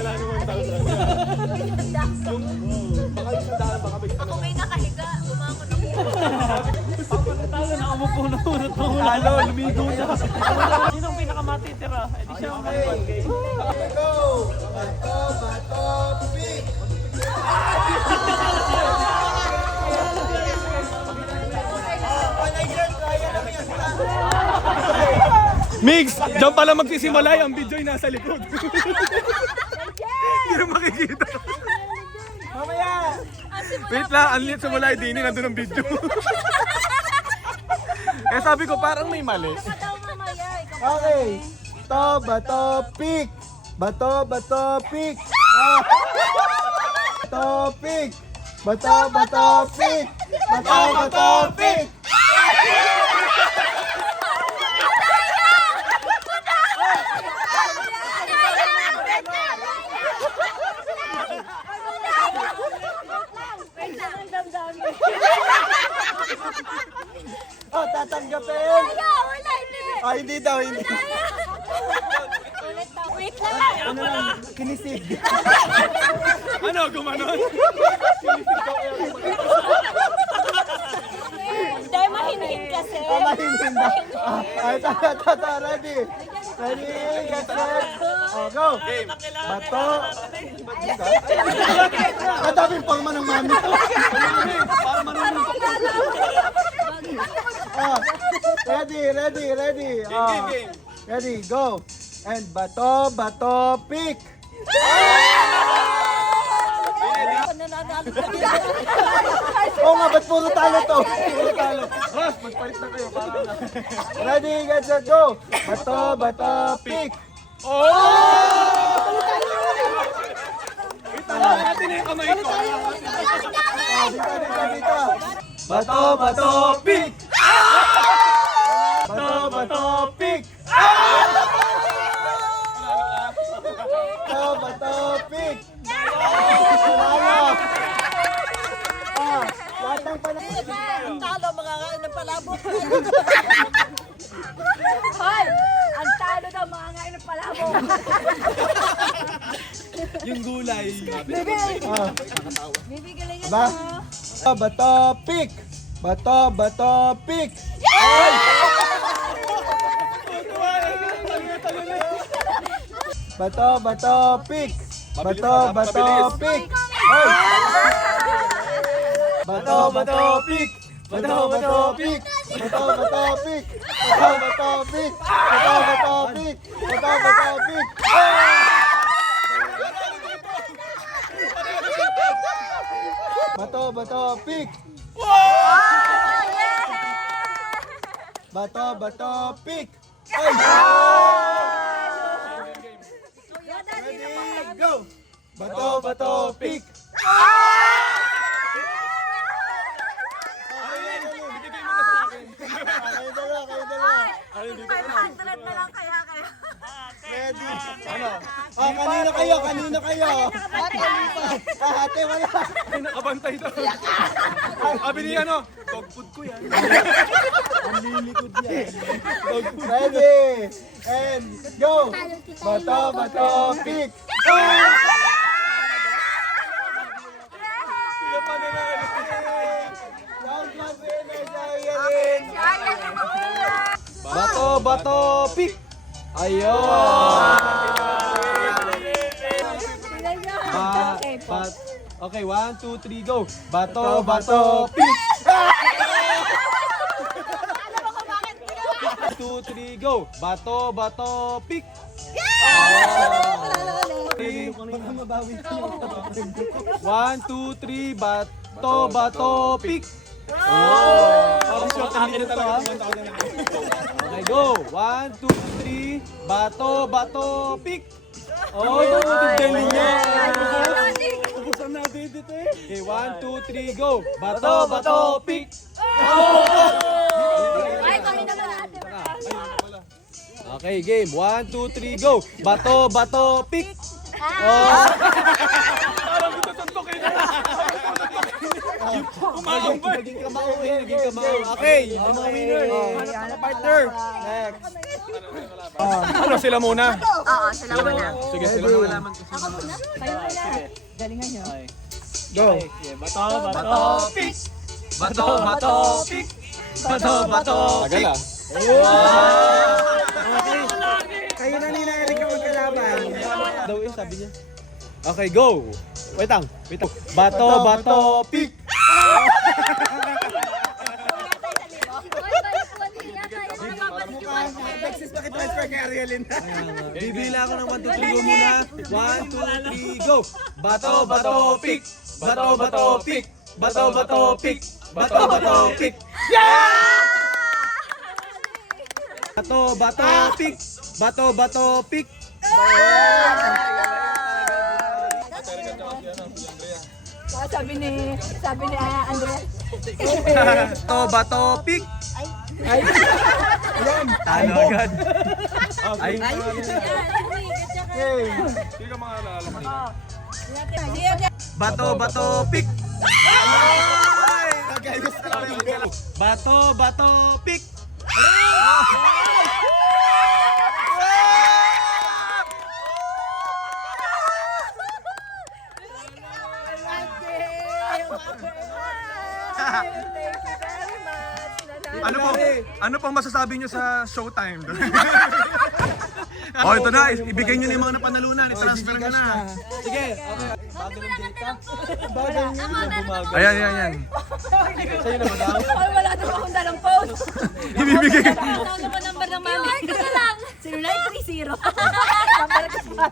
wala naman tao sa yung baka yung sandaan baka may Ako may nakahiga, bumangon ako. Talo na umupo na unot mo. talo, lumigo siya. Sinong pinakamatitira? Eh di siya ang one game. Go! Bato, bato, pick! Mix! Diyan pala magsisimulay, ang video ay nasa likod. Hindi na makikita. Mamaya! Wait lang, ang liit simulay, di nandun ang video. Eh sabi ko parang may mali. Ako daw mamaya, ikaw Okay. Bato, bato, pick! Bato, bato, pick! Bato, pick! Bato, bato, pick! Bato, bato, pick! Oh, tatanggapin! wala, hindi. Ah, hindi daw, hindi. Ulit daw. Wait lang. Ano lang, kinisig. Ano, gumanon? Hindi, mahinhin kasi. Mahinhin na. Ay, tata, ready. Ready, get set. Oh, go. Bato. Ang daming forma ng mami. Para marunong ko. Oh, ready, ready, ready. Oh, Game. ready, go. And bato, bato, pick. Oo nga, ba't puro talo to? Puro talo. Boss, magpalit na kayo para na. Ready, get set, go. Bato, bato, pick. Oh! Itanong natin na yung kamay ko. Oh, dito, dito, dito. Bato, bato, pick. Bato, bato, pick. Bato, bato, pick. Wala. Ah, lahat ng panahon. Ang talo, mga ngayon ng palabok. Hoy! Ang talo daw, mga ngayon ng palabok. Yung gulay. Ah, Bibigyan yan ba? mo. Bato, pick. Bato, bato, pick. Bato, bato, pick. Bato, bato, pick. Hoy! Bato, bato, pick. Bato, bato, pick. Bato, bato, pick. Bato, bato, pick. Bato, bato, pick. Bato, bato, pick. Bato, bato, pick. Bato, bato, pick. Ay! Ready, go! Bato, bato, pick. Ibigay mo na sa akin. Kayo dalawa, kayo dalawa. 500 na lang kaya. Ready? Ano? Oh, kanina kayo, kanina kayo. Ate, wala. Ay, nakabantay daw. Sabi ni ano, dog food ko yan. Ang lilikod yan. Ready? And go! Bato, bato, pick. Sila pa nila. Round one winner, Jayalin. Bato, bato, pick. Ayun! Okay, 1, 2, 3, go. Bato, bato, pick. 1, 2, 3, go. Bato, bato, pick. Baka mabawi ko yung 1, 2, 3, bato, bato, pick. Oh, short ang liit talaga. Okay, go. 1, 2, 3, bato, bato, pick. Oh, galing niya. Ubusan natin dito eh. Okay, 1, 2, 3, go. Bato, bato, pick. Ay, kami naman natin. Okay, game. 1, 2, 3, go. Bato, bato, pick. Parang gusto suntukin na. Kumaong ba? Naging kamao eh. Naging kamao. Okay, yung mga winner. Partner. Next. Ano sila muna? Oo, sila muna. Sige, sila na malaman. Ako muna. Kayo muna. Galingan nyo. Go. Bato, bato, pick! Bato, bato, pick! Bato, bato, Tagal pick! ah. Kayo na ni Eric ang magkalaban. Daw yun, sabi niya. Okay, go! Wait lang. Bato, bato, pick! Texas pakitransfer kay Arielin. Bibila ako ng 1, 2, 3, go muna. 1, 2, 3, go! Bato, bato, pick! Bato, bato, pick! Bato, bato, pick! Bato, bato, pick! Bato, bato, pick! Bato, bato, pick! Sabi ni Andrea. Bato, bato, pick! Talo agad. Ay, bato, bato, pick! Bato, bato, pick! Ano pong masasabi nyo sa showtime? Oh, ito na. Ibigay nyo na yung mga napanalunan. I-transfer nyo na. Sige, okay. Bago ng data. Ayan, ayan, ayan. Sa'yo na, madam. Ay, wala naman akong dalang phone. Ibibigay. Ano naman number ng mami? Sino na yung 30? Number ko sa